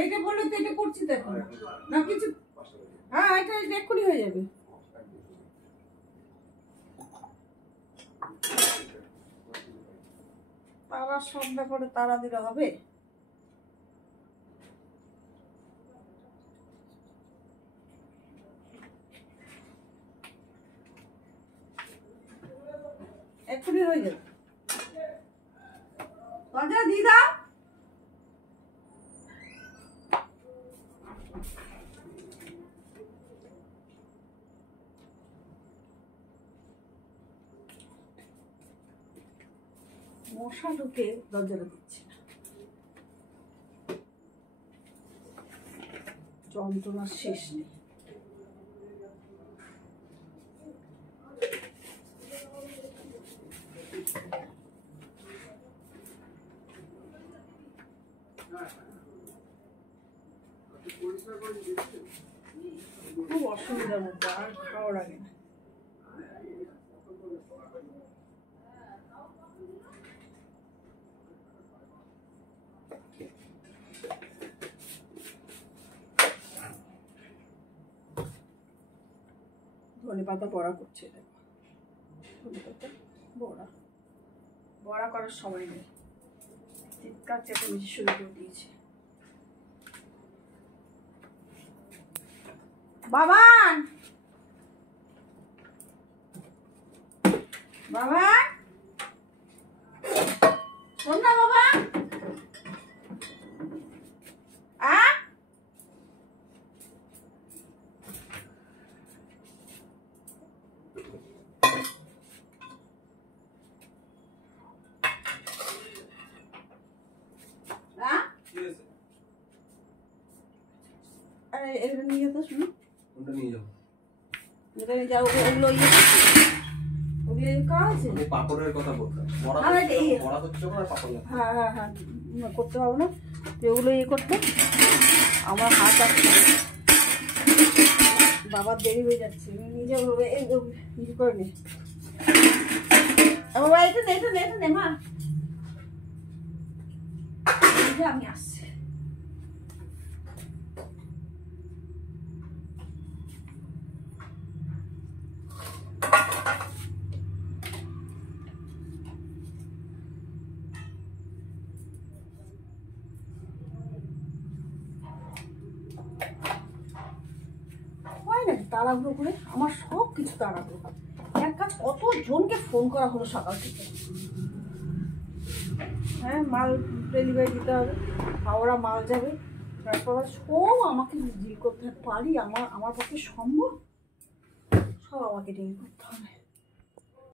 এইটা বললে তো এটা করছি দেখো না কিছু। হ্যাঁ এটা এক্ষুনি হয়ে যাবে। তারা সব ব্যাপারে তারা দিলে হবে। এক্ষুনি হয়ে যাবে। রাজা দিদা মশা ঢুকে দরজাটা দিচ্ছে না, যন্ত্রণার শেষ নেই। খুব অসুবিধার মধ্যে, আর ভালো লাগে না। ধনে পাতা বড়া করছে, দেখো ধনে পাতা বড়া। বড়া করার সময় নেই, চিৎকার চেঁচামেচি শুরু করে দিয়েছে। বাবান বাবান শোন না বাবা, এটা নিয়ে যেত, শুনো ওটা নিয়ে যাও, এটা নিয়ে যাও। ওগুলো ওগুলো কাজ আছে, পাপড়ের কথা বলতাম। হ্যাঁ হ্যাঁ হ্যাঁ করতে পারবো না এগুলো করতে, আমার হাত আসছে, বাবার দেরি হয়ে যাচ্ছে। নিজে নিজে করে নে বাবা, এটা নে এটা নে এটা নে মা, আমি আসছি। তাড়াহুড়ো করে আমার সব কিছু তাড়াহুড়ো। এক কাজ, কত জনকে ফোন করা হলো সকাল থেকে। হ্যাঁ মাল ডেলিভারি দিতে হবে, হাওড়া মাল যাবে, তারপর সব আমাকে ডিল করতে পারি, আমার পক্ষে সম্ভব? সব আমাকে ডিল করতে হবে।